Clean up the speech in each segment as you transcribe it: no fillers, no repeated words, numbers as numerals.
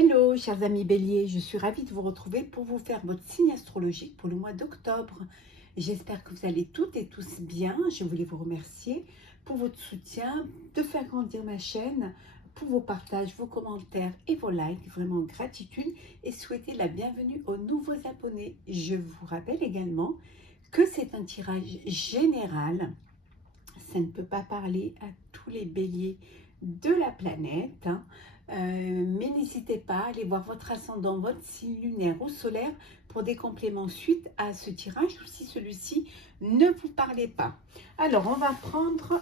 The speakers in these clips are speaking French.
Hello, chers amis béliers, je suis ravie de vous retrouver pour vous faire votre signe astrologique pour le mois d'octobre. J'espère que vous allez toutes et tous bien. Je voulais vous remercier pour votre soutien, de faire grandir ma chaîne, pour vos partages, vos commentaires et vos likes. Vraiment gratitude et souhaiter la bienvenue aux nouveaux abonnés. Je vous rappelle également que c'est un tirage général. Ça ne peut pas parler à tous les béliers de la planète, hein. Mais n'hésitez pas à aller voir votre ascendant, votre signe lunaire ou solaire pour des compléments suite à ce tirage ou si celui-ci ne vous parlait pas. Alors, on va prendre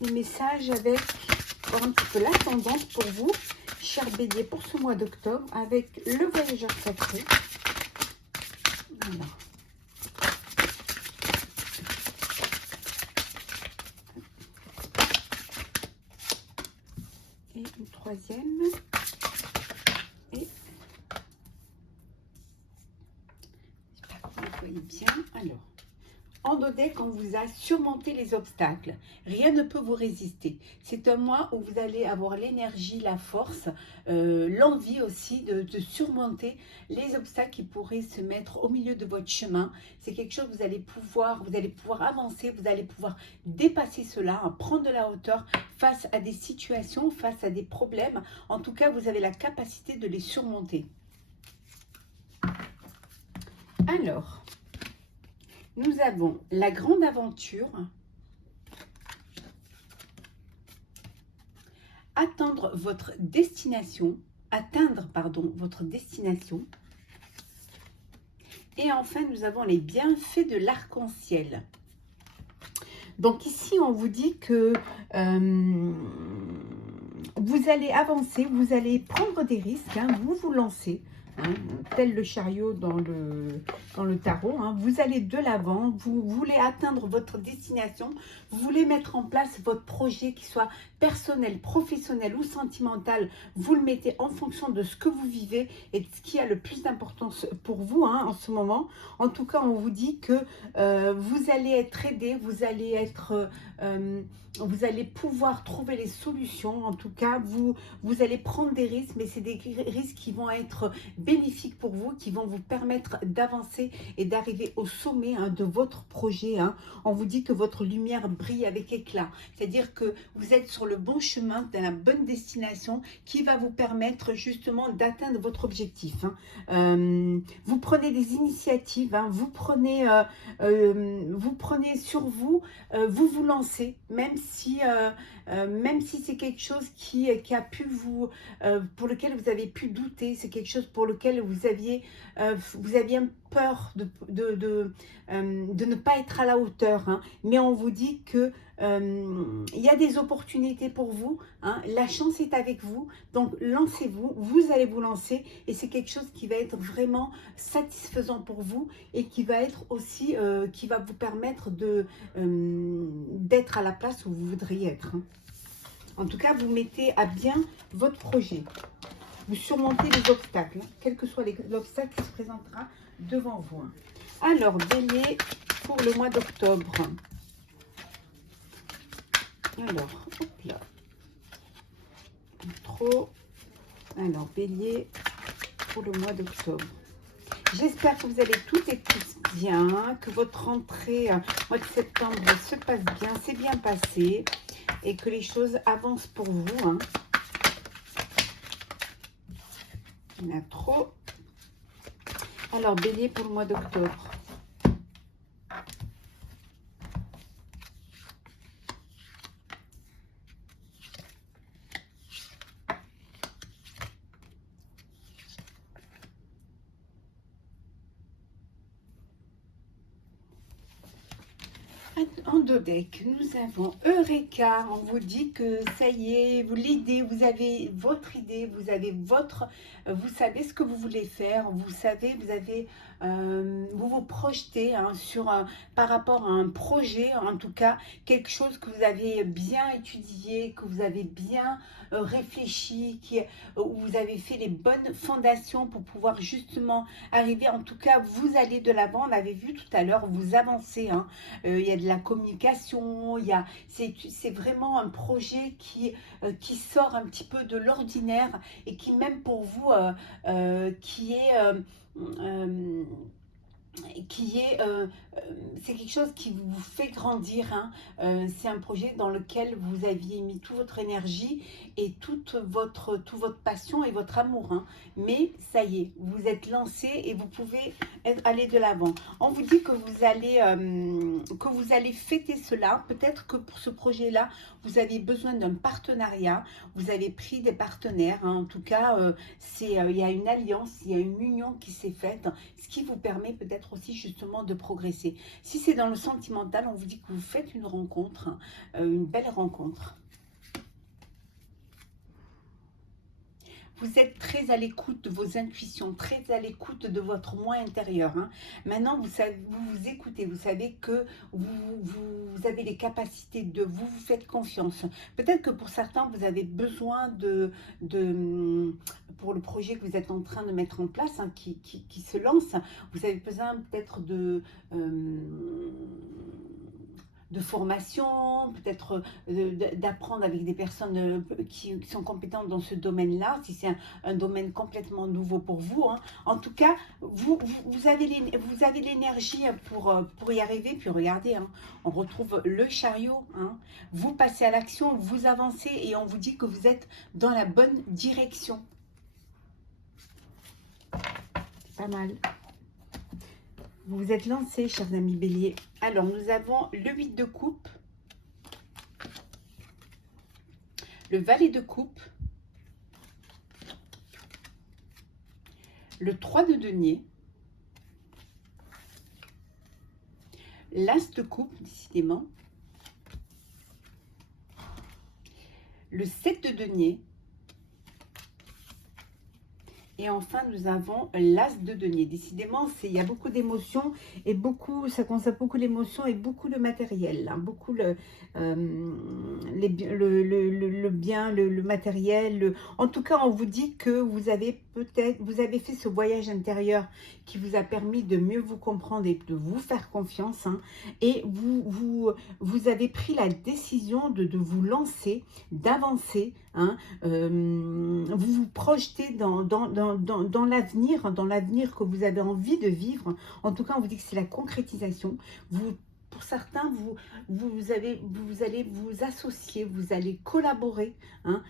les messages avec un petit peu la tendance pour vous, chers béliers, pour ce mois d'octobre avec le voyageur sacré. Alors. Et une troisième. Et j'espère que vous le voyez bien. Alors, en dodec, on vous a surmonté les obstacles. Rien ne peut vous résister. C'est un mois où vous allez avoir l'énergie, la force, l'envie aussi de surmonter les obstacles qui pourraient se mettre au milieu de votre chemin. C'est quelque chose que vous allez pouvoir avancer, vous allez pouvoir dépasser cela, hein, prendre de la hauteur face à des situations, face à des problèmes. En tout cas, vous avez la capacité de les surmonter. Alors, nous avons la grande aventure, atteindre votre destination, et enfin nous avons les bienfaits de l'arc-en-ciel. Donc ici on vous dit que vous allez avancer, vous allez prendre des risques, hein, vous vous lancez. Hein, tel le chariot dans le tarot, hein. Vous allez de l'avant, vous voulez atteindre votre destination, vous voulez mettre en place votre projet qui soit personnel, professionnel ou sentimental, vous le mettez en fonction de ce que vous vivez et de ce qui a le plus d'importance pour vous, hein, en ce moment. En tout cas, on vous dit que vous allez être aidé, vous allez pouvoir trouver les solutions. En tout cas, vous allez prendre des risques, mais c'est des risques qui vont être bénéfiques pour vous, qui vont vous permettre d'avancer et d'arriver au sommet, hein, de votre projet, hein. On vous dit que votre lumière brille avec éclat, c'est-à-dire que vous êtes sur le bon chemin, dans la bonne destination qui va vous permettre justement d'atteindre votre objectif, hein. Vous prenez des initiatives, hein, vous prenez sur vous, vous vous lancez, même si c'est quelque chose qui a pu pour lequel vous avez pu douter, c'est quelque chose pour lequel vous aviez peur de ne pas être à la hauteur, hein. Mais on vous dit que il y a des opportunités pour vous, hein. La chance est avec vous, donc lancez-vous, vous allez vous lancer et c'est quelque chose qui va être vraiment satisfaisant pour vous et qui va être aussi, qui va vous permettre d'être à la place où vous voudriez être, hein. En tout cas, vous mettez à bien votre projet. Vous surmontez les obstacles, hein, quel que soit l'obstacle qui se présentera devant vous, hein. Alors, bélier, pour le mois d'octobre. Alors, hop là. Trop. Alors, bélier, pour le mois d'octobre. J'espère que vous allez toutes et tous bien, que votre rentrée, mois de septembre, se passe bien, c'est bien passé et que les choses avancent pour vous, hein. Il y en a trop. Alors, bélier pour le mois d'octobre. En dodec, nous avons Eureka. On vous dit que ça y est, vous avez votre idée, vous savez ce que vous voulez faire, vous savez, vous avez vous vous projetez hein, par rapport à un projet, en tout cas, quelque chose que vous avez bien étudié, que vous avez bien réfléchi, où vous avez fait les bonnes fondations pour pouvoir justement arriver. En tout cas, vous allez de l'avant. On avait vu tout à l'heure, vous avancez. Hein. Il y a de la communication, c'est vraiment un projet qui sort un petit peu de l'ordinaire et qui même pour vous, qui est... euh, c'est quelque chose qui vous fait grandir. Hein. C'est un projet dans lequel vous aviez mis toute votre énergie et toute votre passion et votre amour. Hein. Mais ça y est, vous êtes lancé et vous pouvez aller de l'avant. On vous dit que vous allez fêter cela. Peut-être que pour ce projet-là, vous avez besoin d'un partenariat. Vous avez pris des partenaires. Hein. En tout cas, il y a une alliance, il y a une union qui s'est faite, ce qui vous permet peut-être aussi justement de progresser. Si c'est dans le sentimental, on vous dit que vous faites une rencontre, hein, une belle rencontre. Vous êtes très à l'écoute de vos intuitions, très à l'écoute de votre moi intérieur. Hein. Maintenant, vous vous écoutez, vous savez que vous avez les capacités de vous faites confiance. Peut-être que pour certains, vous avez besoin pour le projet que vous êtes en train de mettre en place, hein, qui se lance, vous avez besoin peut-être de formation, peut-être d'apprendre avec des personnes qui sont compétentes dans ce domaine-là, si c'est un domaine complètement nouveau pour vous. Hein. En tout cas, vous avez l'énergie pour y arriver. Puis regardez, hein, on retrouve le chariot. Hein. Vous passez à l'action, vous avancez et on vous dit que vous êtes dans la bonne direction. C'est pas mal. Vous vous êtes lancé, chers amis béliers. Alors, nous avons le 8 de coupe, le valet de coupe, le 3 de denier, l'as de coupe, décidément, le 7 de denier, et enfin, nous avons l'as de denier. Décidément, il y a beaucoup d'émotions et ça concerne beaucoup l'émotion et beaucoup de matériel. Hein, beaucoup le bien, le matériel. En tout cas, on vous dit que vous avez fait ce voyage intérieur qui vous a permis de mieux vous comprendre et de vous faire confiance. Hein, et vous avez pris la décision de vous lancer, d'avancer. Hein, vous vous projetez dans l'avenir que vous avez envie de vivre. En tout cas, on vous dit que c'est la concrétisation. Pour certains, vous allez vous associer, vous allez collaborer hein,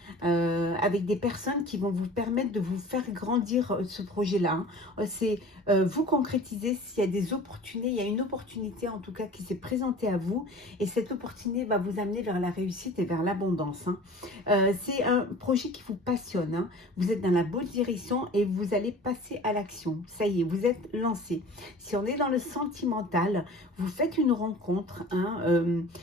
avec des personnes qui vont vous permettre de vous faire grandir ce projet-là. Hein. C'est vous concrétiser s'il y a des opportunités. Il y a une opportunité en tout cas qui s'est présentée à vous et cette opportunité va vous amener vers la réussite et vers l'abondance. Hein. C'est un projet qui vous passionne. Hein. Vous êtes dans la bonne direction et vous allez passer à l'action. Ça y est, vous êtes lancé. Si on est dans le sentimental, vous faites une rencontre. Hein,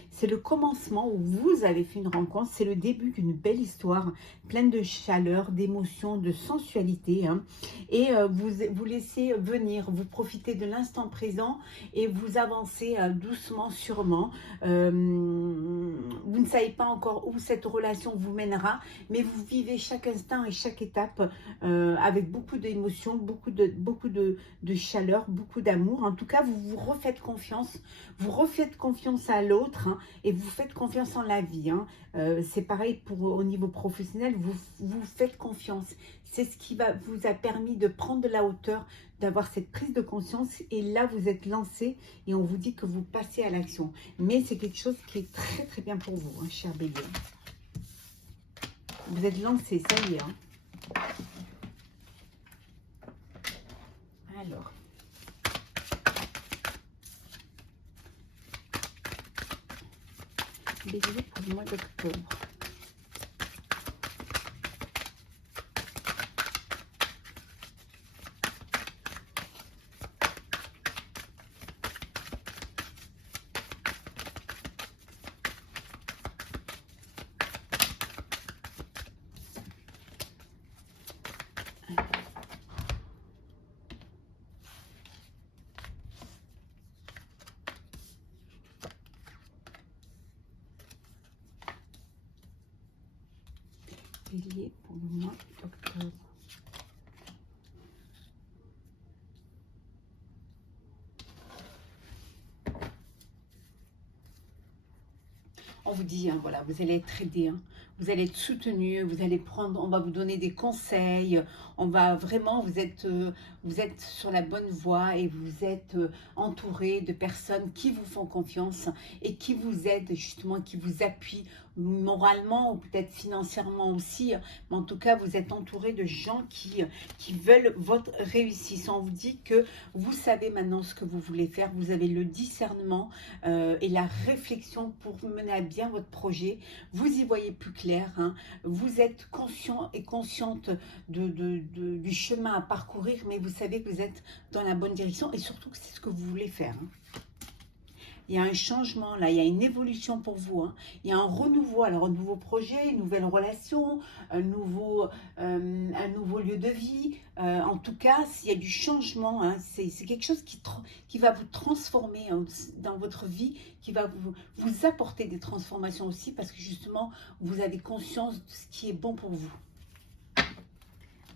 c'est le commencement où vous avez fait une rencontre. C'est le début d'une belle histoire pleine de chaleur, d'émotion, de sensualité. Hein, et vous laissez venir, vous profitez de l'instant présent et vous avancez doucement, sûrement. Vous ne savez pas encore où cette relation vous mènera, mais vous vivez chaque instant et chaque étape avec beaucoup d'émotions, beaucoup de chaleur, beaucoup d'amour. En tout cas, vous vous refaites confiance à l'autre hein, et vous faites confiance en la vie. Hein. C'est pareil au niveau professionnel, vous faites confiance. C'est ce qui vous a permis de prendre de la hauteur, d'avoir cette prise de conscience et là vous êtes lancé et on vous dit que vous passez à l'action. Mais c'est quelque chose qui est très très bien pour vous, hein, cher bélier. Vous êtes lancé, ça y est. Hein. Alors. Bélier pour le mois d'octobre. Bélier pour le mois d'octobre. On vous dit, hein, voilà, vous allez être aidé, hein, vous allez être soutenu, vous allez prendre, on va vous donner des conseils, on va vraiment, vous êtes sur la bonne voie et vous êtes entouré de personnes qui vous font confiance et qui vous aident justement, qui vous appuient moralement ou peut-être financièrement aussi, mais en tout cas, vous êtes entouré de gens qui veulent votre réussite. On vous dit que vous savez maintenant ce que vous voulez faire, vous avez le discernement et la réflexion pour mener à bien votre projet, vous y voyez plus clair, hein. Vous êtes conscient et consciente du chemin à parcourir, mais vous savez que vous êtes dans la bonne direction et surtout que c'est ce que vous voulez faire, hein. Il y a un changement là, il y a une évolution pour vous, hein. Il y a un renouveau, alors un nouveau projet, une nouvelle relation, un nouveau lieu de vie. En tout cas, s'il y a du changement, hein, c'est quelque chose qui va vous transformer, hein, dans votre vie, qui va vous apporter des transformations aussi, parce que justement, vous avez conscience de ce qui est bon pour vous.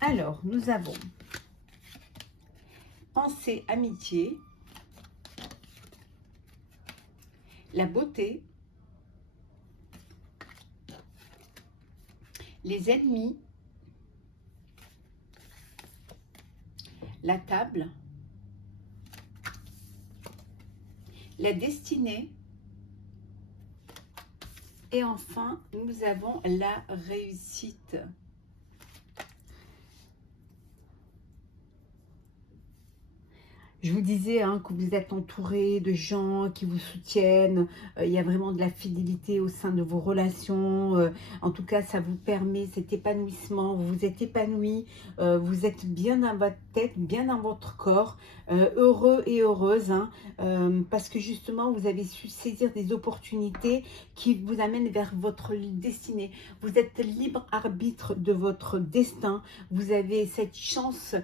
Alors, nous avons pensée, amitié, la beauté, les ennemis, la table, la destinée et enfin, nous avons la réussite. Je vous disais, hein, que vous êtes entouré de gens qui vous soutiennent. Il y a vraiment de la fidélité au sein de vos relations. En tout cas, ça vous permet cet épanouissement. Vous vous êtes épanoui. Vous êtes bien dans votre tête, bien dans votre corps. Heureux et heureuse. Hein, parce que justement, vous avez su saisir des opportunités qui vous amènent vers votre destinée. Vous êtes libre arbitre de votre destin. Vous avez cette chance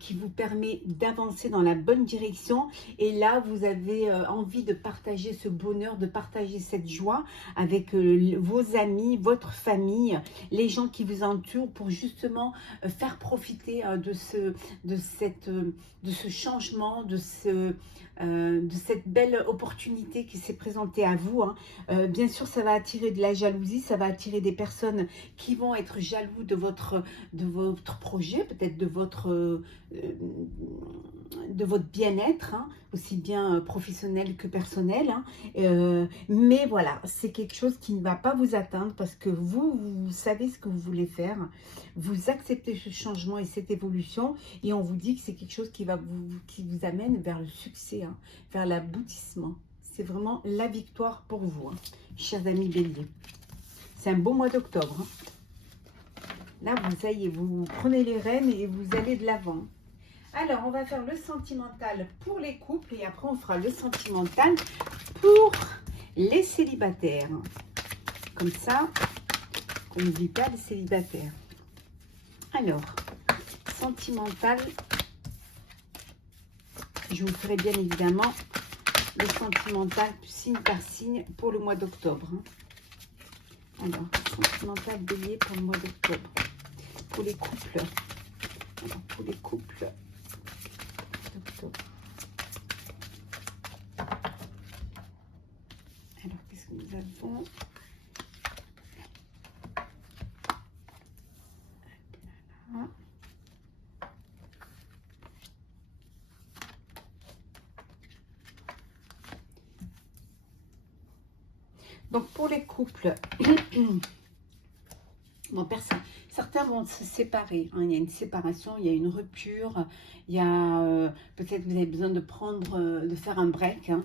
qui vous permet d'avancer dans la bonne direction et là vous avez envie de partager ce bonheur, de partager cette joie avec vos amis, votre famille, les gens qui vous entourent pour justement faire profiter de ce changement, de cette belle opportunité qui s'est présentée à vous, hein. Bien sûr, ça va attirer de la jalousie, ça va attirer des personnes qui vont être jaloux de votre projet, peut-être de votre bien-être, hein, aussi bien professionnel que personnel, hein. Mais voilà, c'est quelque chose qui ne va pas vous atteindre parce que vous savez ce que vous voulez faire, vous acceptez ce changement et cette évolution et on vous dit que c'est quelque chose qui vous amène vers le succès, hein, vers l'aboutissement. C'est vraiment la victoire pour vous, hein, chers amis Bélier. C'est un beau mois d'octobre, hein. Là, vous prenez les rênes et vous allez de l'avant. Alors, on va faire le sentimental pour les couples et après, on fera le sentimental pour les célibataires. Comme ça, on n'oublie pas les célibataires. Alors, sentimental, je vous ferai bien évidemment le sentimental signe par signe pour le mois d'octobre. Alors, sentimental Bélier pour le mois d'octobre. Pour les couples. Alors, pour les couples d'octobre. Alors, qu'est-ce que nous avons? Voilà. Donc, pour les couples, bon, certains vont se séparer, hein. Il y a une séparation, il y a une rupture, il y a peut-être vous avez besoin de faire un break, hein,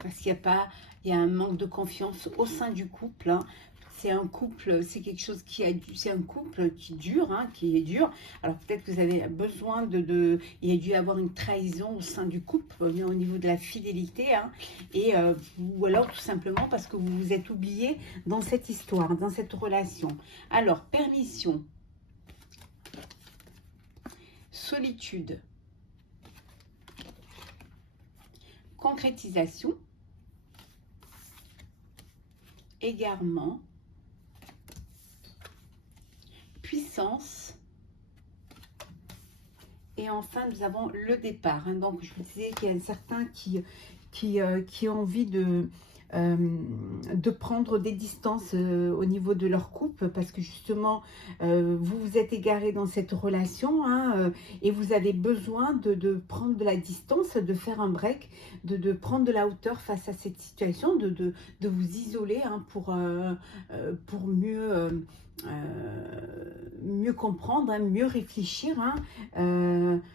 parce qu'il y a un manque de confiance au sein du couple, hein. C'est un couple, c'est quelque chose c'est un couple qui dure, hein, qui est dur. Alors peut-être que vous avez besoin il y a dû avoir une trahison au sein du couple, au niveau de la fidélité, hein, ou alors tout simplement parce que vous vous êtes oublié dans cette histoire, dans cette relation. Alors, permission, solitude, concrétisation, égarement, puissance. Et enfin, nous avons le départ. Hein. Donc, je vous disais qu'il y a certains qui ont envie de prendre des distances au niveau de leur couple parce que justement, vous vous êtes égaré dans cette relation hein, et vous avez besoin de prendre de la distance, de faire un break, de prendre de la hauteur face à cette situation, de vous isoler hein, pour mieux comprendre, hein, mieux réfléchir, hein,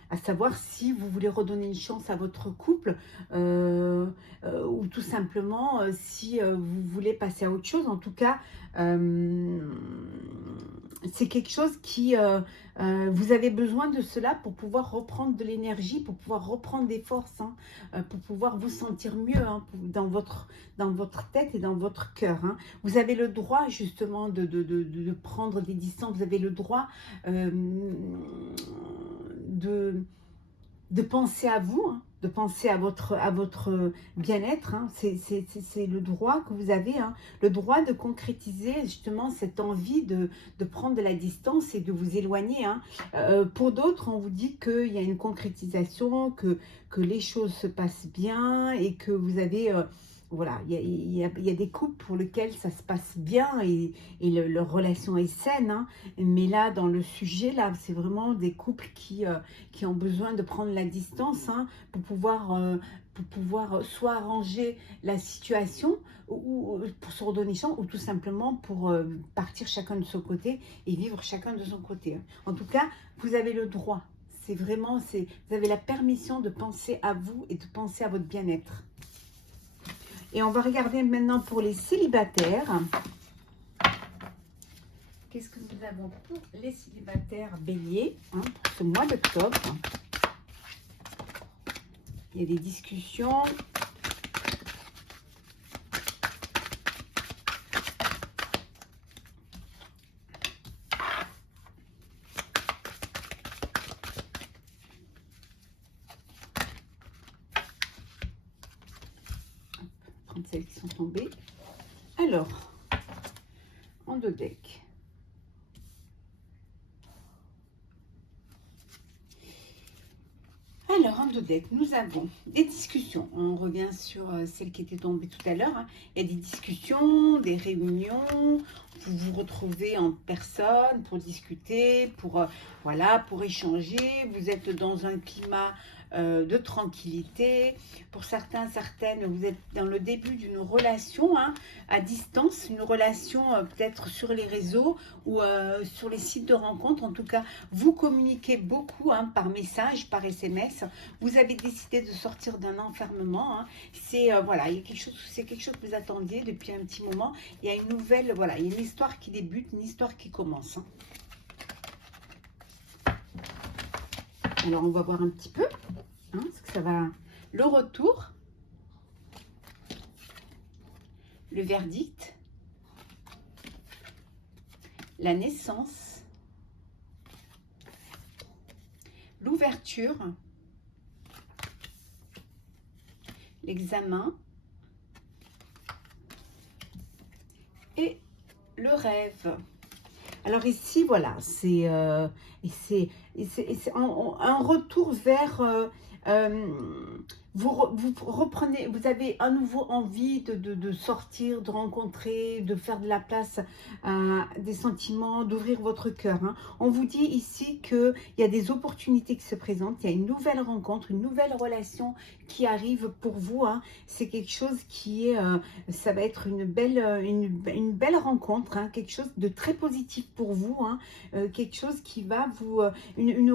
à savoir si vous voulez redonner une chance à votre couple ou tout simplement si vous voulez passer à autre chose. En tout cas, c'est quelque chose qui, vous avez besoin de cela pour pouvoir reprendre de l'énergie, pour pouvoir reprendre des forces, hein, pour pouvoir vous sentir mieux hein, dans votre tête et dans votre cœur. Hein. Vous avez le droit justement de prendre des distances, vous avez le droit de penser à vous, hein, de penser à votre bien-être. Hein. C'est le droit que vous avez, hein, le droit de concrétiser justement cette envie de prendre de la distance et de vous éloigner. Hein. Pour d'autres, on vous dit qu'il y a une concrétisation, que les choses se passent bien et que vous avez... voilà, il y a des couples pour lesquels ça se passe bien et leur relation est saine. Hein. Mais là, dans le sujet, là, c'est vraiment des couples qui ont besoin de prendre la distance hein, pour pouvoir soit arranger la situation ou pour se redonner chance ou tout simplement pour partir chacun de son côté et vivre chacun de son côté. Hein. En tout cas, vous avez le droit. C'est vraiment, vous avez la permission de penser à vous et de penser à votre bien-être. Et on va regarder maintenant pour les célibataires. Qu'est-ce que nous avons pour les célibataires béliers hein, pour ce mois d'octobre? Il y a des discussions. Celles qui sont tombées. Alors, en deux decks. Alors, en deux decks, nous avons des discussions. On revient sur celle qui était tombée tout à l'heure. Hein. Il y a des discussions, des réunions. Vous vous retrouvez en personne pour discuter, voilà, pour échanger. Vous êtes dans un climat de tranquillité. Pour certains, certaines, vous êtes dans le début d'une relation hein, à distance, une relation peut-être sur les réseaux ou sur les sites de rencontres. En tout cas, vous communiquez beaucoup hein, par message, par SMS. Vous avez décidé de sortir d'un enfermement. Hein. C'est voilà, c'est quelque chose que vous attendiez depuis un petit moment. Il y a une nouvelle, voilà, il y a une histoire qui débute, une histoire qui commence. Hein. Alors, on va voir un petit peu hein, ce que ça va... Le retour, le verdict, la naissance, l'ouverture, l'examen et le rêve. Alors ici, voilà, c'est un retour vers... vous reprenez, vous avez à nouveau envie de sortir, de rencontrer, de faire de la place à des sentiments, d'ouvrir votre cœur. Hein. On vous dit ici qu'il y a des opportunités qui se présentent, il y a une nouvelle rencontre, une nouvelle relation qui arrive pour vous. Hein. C'est quelque chose qui est, ça va être une belle rencontre, hein, quelque chose de très positif pour vous, hein, quelque chose qui va vous, une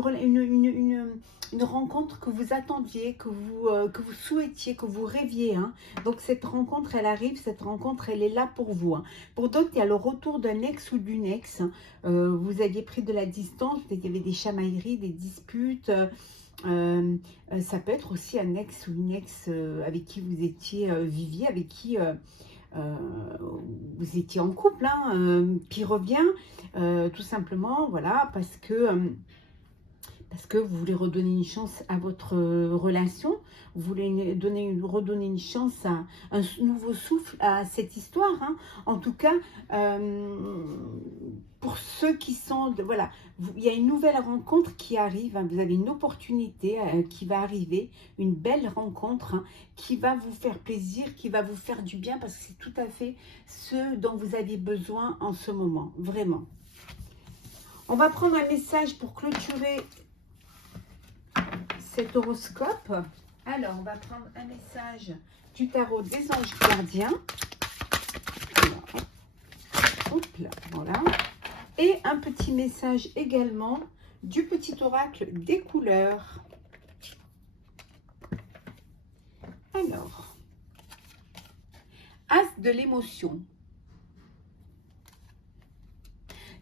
rencontre que vous attendiez, que vous souhaitiez, que vous rêviez. Hein. Donc cette rencontre, elle arrive, cette rencontre, elle est là pour vous. Hein. Pour d'autres, il y a le retour d'un ex ou d'une ex. Hein. Vous aviez pris de la distance, peut-être qu'il y avait des chamailleries, des disputes. Ça peut être aussi un ex ou une ex avec qui vous étiez, viviez, avec qui... vous étiez en couple, hein, qui revient tout simplement, voilà, parce que vous voulez redonner une chance à votre relation, vous voulez redonner une chance à un nouveau souffle à cette histoire. Hein. En tout cas, pour ceux ceux qui sont, voilà, il y a une nouvelle rencontre qui arrive, hein, vous avez une opportunité qui va arriver, une belle rencontre hein, qui va vous faire plaisir, qui va vous faire du bien, parce que c'est tout à fait ce dont vous avez besoin en ce moment, vraiment. On va prendre un message pour clôturer cet horoscope. Alors, on va prendre un message du tarot des anges gardiens. Alors, hop là, voilà. Et un petit message également du petit oracle des couleurs. Alors, As de l'émotion.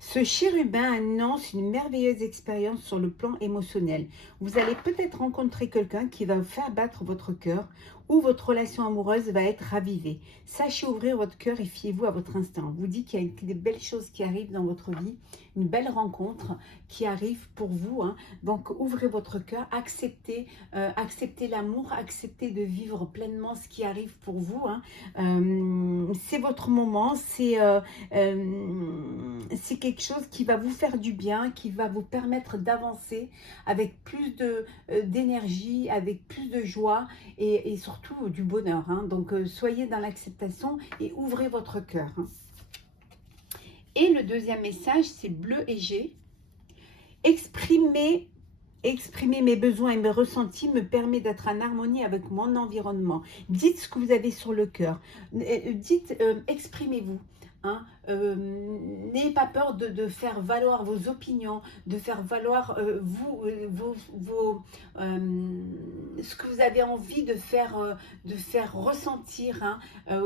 Ce chérubin annonce une merveilleuse expérience sur le plan émotionnel. Vous allez peut-être rencontrer quelqu'un qui va faire battre votre cœur ou votre relation amoureuse va être ravivée. Sachez ouvrir votre cœur et fiez-vous à votre instinct. On vous dit qu'il y a des belles choses qui arrivent dans votre vie, une belle rencontre qui arrive pour vous. Hein. Donc ouvrez votre cœur, acceptez, acceptez l'amour, acceptez de vivre pleinement ce qui arrive pour vous. Hein. C'est votre moment, c'est quelque chose qui va vous faire du bien, qui va vous permettre d'avancer avec plus d'énergie, avec plus de joie et surtout du bonheur. Hein. Donc, soyez dans l'acceptation et ouvrez votre cœur. Hein. Et le deuxième message, c'est bleu et G. Exprimer mes besoins et mes ressentis me permet d'être en harmonie avec mon environnement. Dites ce que vous avez sur le cœur. Dites, exprimez-vous. Hein, n'ayez pas peur de faire valoir vos opinions, de faire valoir ce que vous avez envie de faire ressentir. Hein.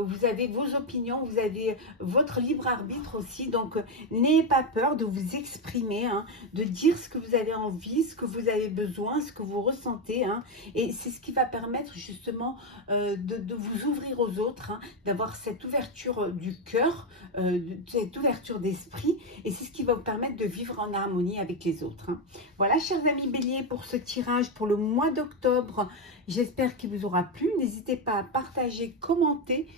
Vous avez vos opinions, vous avez votre libre arbitre aussi. Donc, n'ayez pas peur de vous exprimer, hein, de dire ce que vous avez envie, ce que vous avez besoin, ce que vous ressentez. Hein. Et c'est ce qui va permettre justement de vous ouvrir aux autres, hein, d'avoir cette ouverture du cœur, cette ouverture d'esprit, et c'est ce qui va vous permettre de vivre en harmonie avec les autres. Hein. Voilà, chers amis béliers, pour ce tirage pour le mois d'octobre. J'espère qu'il vous aura plu. N'hésitez pas à partager, commenter,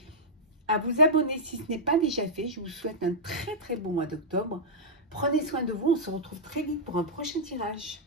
à vous abonner si ce n'est pas déjà fait. Je vous souhaite un très très bon mois d'octobre. Prenez soin de vous, on se retrouve très vite pour un prochain tirage.